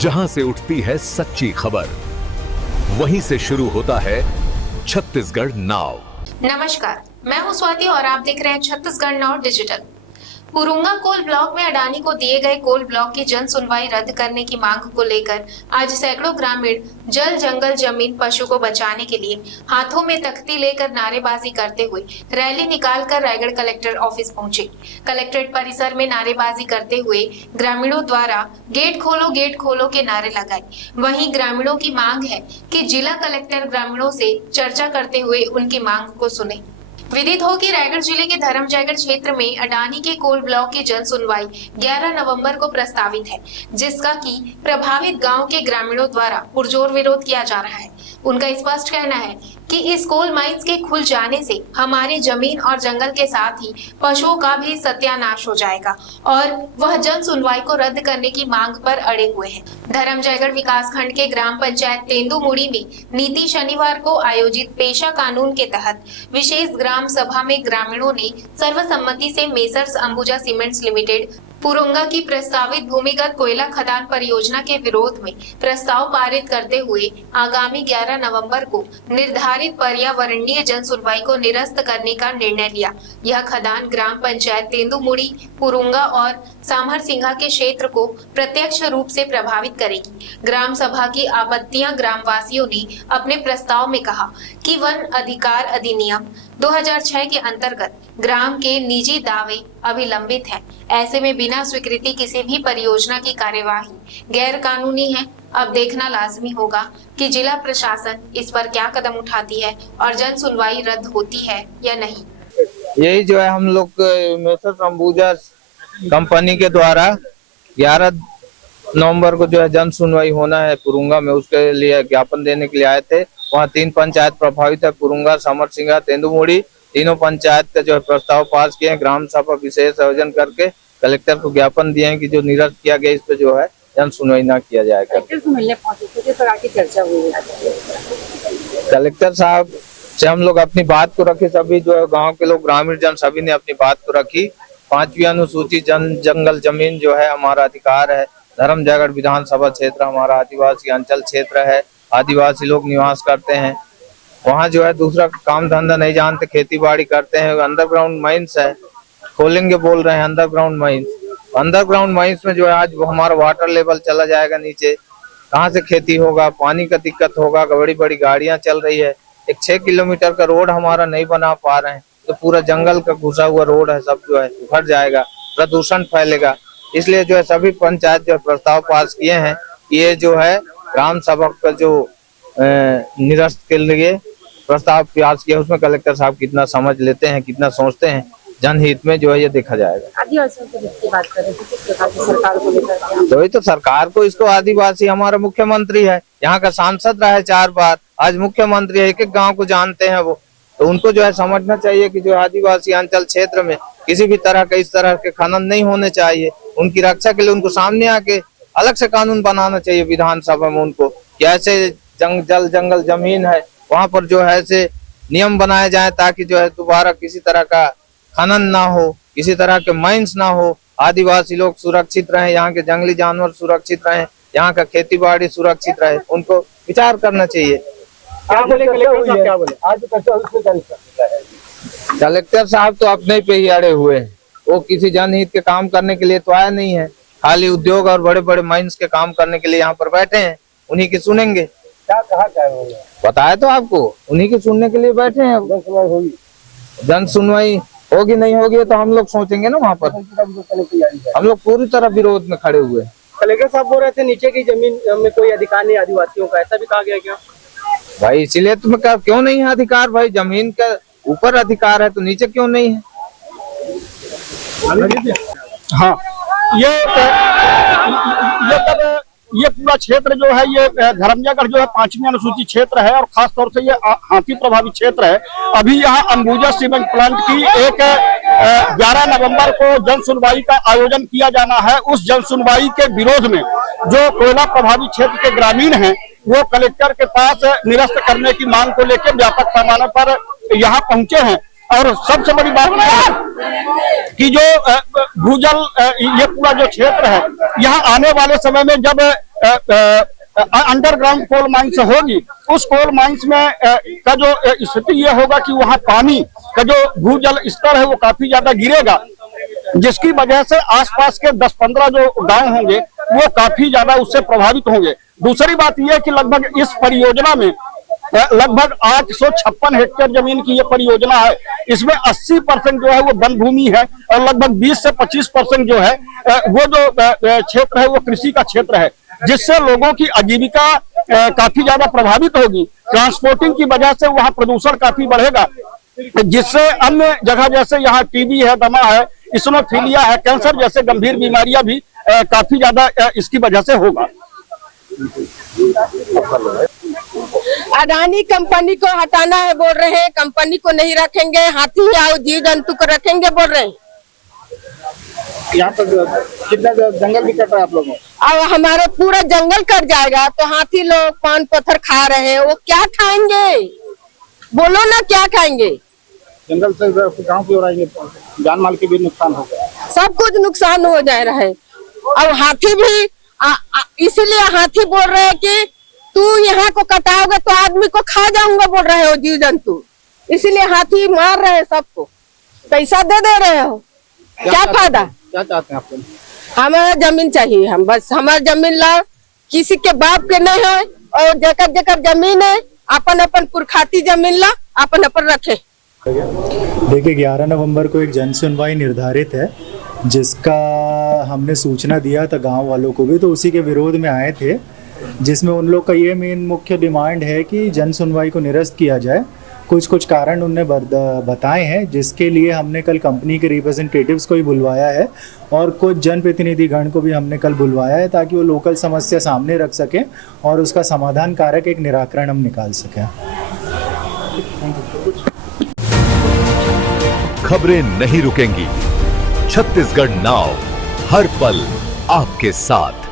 जहां से उठती है सच्ची खबर, वहीं से शुरू होता है छत्तीसगढ़ नाउ। नमस्कार, मैं हूं स्वाति और आप देख रहे हैं Chhattisgarh now digital. Purunga coal block में अडानी को दिए गए कोल ब्लॉक की जन सुनवाई रद्द करने की मांग को लेकर आज सैकड़ों ग्रामीण जल जंगल जमीन पशु को बचाने के लिए हाथों में तख्ती लेकर नारेबाजी करते हुए रैली निकालकर रायगढ़ कलेक्टर ऑफिस पहुंचे। कलेक्ट्रेट परिसर में नारेबाजी करते हुए ग्रामीणों द्वारा गेट खोलो के नारे लगाए। वहीं ग्रामीणों की मांग है कि जिला कलेक्टर ग्रामीणों से चर्चा करते हुए उनकी मांग को सुने। विदित हो कि रायगढ़ जिले के धर्मजयगढ़ क्षेत्र में अडानी के कोल ब्लॉक की जन सुनवाई 11 नवंबर को प्रस्तावित है, जिसका कि प्रभावित गांव के ग्रामीणों द्वारा पुरजोर विरोध किया जा रहा है। उनका स्पष्ट कहना है कि इस कोल माइंस के खुल जाने से हमारे जमीन और जंगल के साथ ही पशुओं का भी सत्यानाश हो जाएगा और वह जन सुनवाई को रद्द करने की मांग पर अड़े हुए हैं। धर्मजयगढ़ विकासखंड के ग्राम पंचायत तेंदुमुड़ी में नीति शनिवार को आयोजित पेशा कानून के तहत विशेष ग्राम सभा में ग्रामीणों ने सर्वसम्मति से messrs Ambuja cements limited Purunga की प्रस्तावित भूमिगत कोयला खदान परियोजना के विरोध में प्रस्ताव पारित करते हुए आगामी 11 नवंबर को निर्धारित पर्यावरणीय जन सुनवाई को निरस्त करने का निर्णय लिया। यह खदान ग्राम पंचायत तेंदुमुड़ी, पुरुंगा और सामहर सिंघा के क्षेत्र को प्रत्यक्ष रूप से प्रभावित करेगी। ग्राम सभा की आपत्तियां ग्रामवासियों ने अपने प्रस्ताव में कहा कि वन अधिकार अधिनियम 2006 के अंतर्गत ग्राम के निजी दावे अभी लंबित हैं। ऐसे में बिना स्वीकृति किसी भी परियोजना की कार्यवाही गैर कानूनी है। अब देखना लाजमी होगा कि जिला प्रशासन इस पर क्या कदम उठाती है और जन सुनवाई रद्द होती है या नहीं। यही जो है हम लोग मेसर्स अंबुजा कंपनी के द्वारा 11 नवंबर को जो है जन सुनवाई होना है पुरुंगा में, उसके लिए ज्ञापन देने के लिए आए थे। वहाँ 3 पंचायत प्रभावित है, पुरुंगा, सामहर सिंघा, तेंदुमुड़ी। तीनों पंचायत का जो है प्रस्ताव पास किए हैं। ग्राम सभा विशेष आयोजन करके कलेक्टर को ज्ञापन दिए हैं कि जो निरस्त किया गया इस पे जो है जन सुनवाई न किया जाएगा। कलेक्टर साहब से हम लोग अपनी बात को रखे, सभी जो है गाँव के लोग, ग्रामीण जन सभी ने अपनी बात को रखी। 5वीं अनुसूची जंगल जमीन जो है हमारा अधिकार है। धर्मजयगढ़ विधानसभा क्षेत्र हमारा आदिवासी अंचल क्षेत्र है, आदिवासी लोग निवास करते हैं। वहाँ जो है दूसरा काम धंधा नहीं जानते, खेती बाड़ी करते हैं। अंडरग्राउंड माइंस है, खोलेंगे बोल रहे हैं अंडरग्राउंड माइंस। अंडरग्राउंड माइंस में जो है आज हमारा वाटर लेवल चला जाएगा नीचे, कहाँ से खेती होगा, पानी का दिक्कत होगा। बड़ी बड़ी गाड़ियां चल रही है। एक 6 किलोमीटर का रोड हमारा नहीं बना पा रहे हैं, तो पूरा जंगल का घुसा हुआ रोड है, सब जो है उखड़ जाएगा, प्रदूषण फैलेगा। इसलिए जो है सभी पंचायत जो प्रस्ताव पास किए हैं, ये जो है ग्राम सभा का जो निरस्त के लिए प्रस्ताव पास किया, उसमें कलेक्टर साहब कितना समझ लेते हैं, कितना सोचते हैं, जनहित में जो है ये देखा जाएगा। आदिवासियों की बात करें तो किस प्रकार की सरकार को लेकर? तो ये तो सरकार को, इसको आदिवासी हमारा मुख्यमंत्री है, यहाँ का सांसद रहा है 4 बार, आज मुख्यमंत्री है, एक गाँव को जानते हैं वो। तो उनको जो है समझना चाहिए कि जो आदिवासी अंचल क्षेत्र में किसी भी तरह का इस तरह के खनन नहीं होने चाहिए। उनकी रक्षा के लिए उनको सामने आके अलग से कानून बनाना चाहिए विधानसभा में उनको, कि ऐसे जंगल जमीन है वहां पर जो है से नियम बनाए जाए ताकि जो है दोबारा किसी तरह का खनन ना हो, किसी तरह के माइंस ना हो। आदिवासी लोग सुरक्षित रहे, यहाँ के जंगली जानवर सुरक्षित रहे, यहाँ का खेती बाड़ी सुरक्षित रहे, उनको विचार करना चाहिए। क्या बोले आज कलेक्टर साहब तो अपने पे ही अड़े हुए हैं। वो किसी जनहित के काम करने के लिए तो आया नहीं है, खाली उद्योग और बड़े बड़े माइंस के काम करने के लिए यहाँ पर बैठे हैं। उन्हीं की सुनेंगे। क्या कहा बताया तो आपको, उन्हीं की सुनने के लिए बैठे हैं। जन सुनवाई होगी नहीं होगी तो हम लोग सोचेंगे ना। वहाँ पर हम लोग पूरी तरह विरोध में खड़े हुए हैं। कलेक्टर साहब बोल रहे थे नीचे की जमीन में कोई अधिकार नहीं आदिवासियों का, ऐसा भी कहा गया क्या? भाई इसीलिए तो मैं कहा क्यों नहीं है अधिकार? भाई जमीन का ऊपर अधिकार है तो नीचे क्यों नहीं है? हाँ, ये पूरा क्षेत्र जो है ये धर्मजयगढ़ जो है 5वीं अनुसूची क्षेत्र है और खास तौर से ये हाथी प्रभावित क्षेत्र है। अभी यहाँ अंबुजा सीमेंट प्लांट की एक 11 नवंबर को जन सुनवाई का आयोजन किया जाना है। उस जन सुनवाई के विरोध में जो कोयला प्रभावित क्षेत्र के ग्रामीण हैं वो कलेक्टर के पास निरस्त करने की मांग को लेकर व्यापक पैमाने पर यहाँ पहुंचे हैं। और सबसे बड़ी बात यह है कि जो भूजल ये पूरा जो क्षेत्र है यहाँ आने वाले समय में जब अंडरग्राउंड कोल माइंस होगी, उस कोल माइंस में का जो स्थिति ये होगा कि वहाँ पानी का जो भूजल स्तर है वो काफी ज्यादा गिरेगा, जिसकी वजह से आसपास के 10-15 जो गांव होंगे वो काफी ज्यादा उससे प्रभावित होंगे। दूसरी बात यह है कि लगभग इस परियोजना में लगभग 856 हेक्टेयर जमीन की ये परियोजना है। इसमें 80% जो है वो वन भूमि है और लगभग 20 से 25% जो है वो जो क्षेत्र है वो कृषि का क्षेत्र है, जिससे लोगों की आजीविका काफी ज्यादा प्रभावित होगी। ट्रांसपोर्टिंग की वजह से वहाँ प्रदूषण काफी बढ़ेगा, जिससे अन्य जगह जैसे यहाँ टीबी है, दमा है, इस्नोफीलिया है, कैंसर जैसे गंभीर बीमारियां भी काफी ज्यादा इसकी वजह से होगा। अडानी कंपनी को हटाना है बोल रहे हैं, कंपनी को नहीं रखेंगे, हाथी और जीव जंतु को रखेंगे बोल रहे हैं। यहाँ पर कितना जंगल भी कट रहा है आप लोगों? अब हमारे पूरा जंगल कट जाएगा तो हाथी लोग पान पत्थर खा रहे हैं, वो क्या खाएंगे? बोलो ना क्या खाएंगे? जंगल से गांव की ओर आएंगे, जान माल के भी नुकसान होगा, सब कुछ नुकसान हो जा रहा है। अब हाथी भी इसीलिए हाथी बोल रहे हैं कि तू यहाँ को कटाओगे तो आदमी को खा जाऊंगा बोल रहे हो जीव जंतु, इसीलिए हाथी मार रहे हैं सबको, पैसा दे रहे हो, क्या फायदा? क्या चाहते हैं आप? हमारा जमीन चाहिए, हम बस हमारा जमीन ला, किसी के बाप के नहीं है, और जकर जकर जमीन है अपन अपन पुरखाती जमीन ला अपन अपन रखे। देखिए 11 नवंबर को एक जन सुनवाई निर्धारित है, जिसका हमने सूचना दिया था गांव वालों को भी, तो उसी के विरोध में आए थे, जिसमें उन लोग का ये मेन मुख्य डिमांड है कि जन सुनवाई को निरस्त किया जाए। कुछ कारण उनने बताए हैं, जिसके लिए हमने कल कंपनी के रिप्रेजेंटेटिव्स को ही बुलवाया है और कुछ जनप्रतिनिधि गण को भी हमने कल बुलवाया है, ताकि वो लोकल समस्या सामने रख सकें और उसका समाधान कारक एक निराकरण हम निकाल सकें। खबरें नहीं रुकेंगी, छत्तीसगढ़ नाउ हर पल आपके साथ।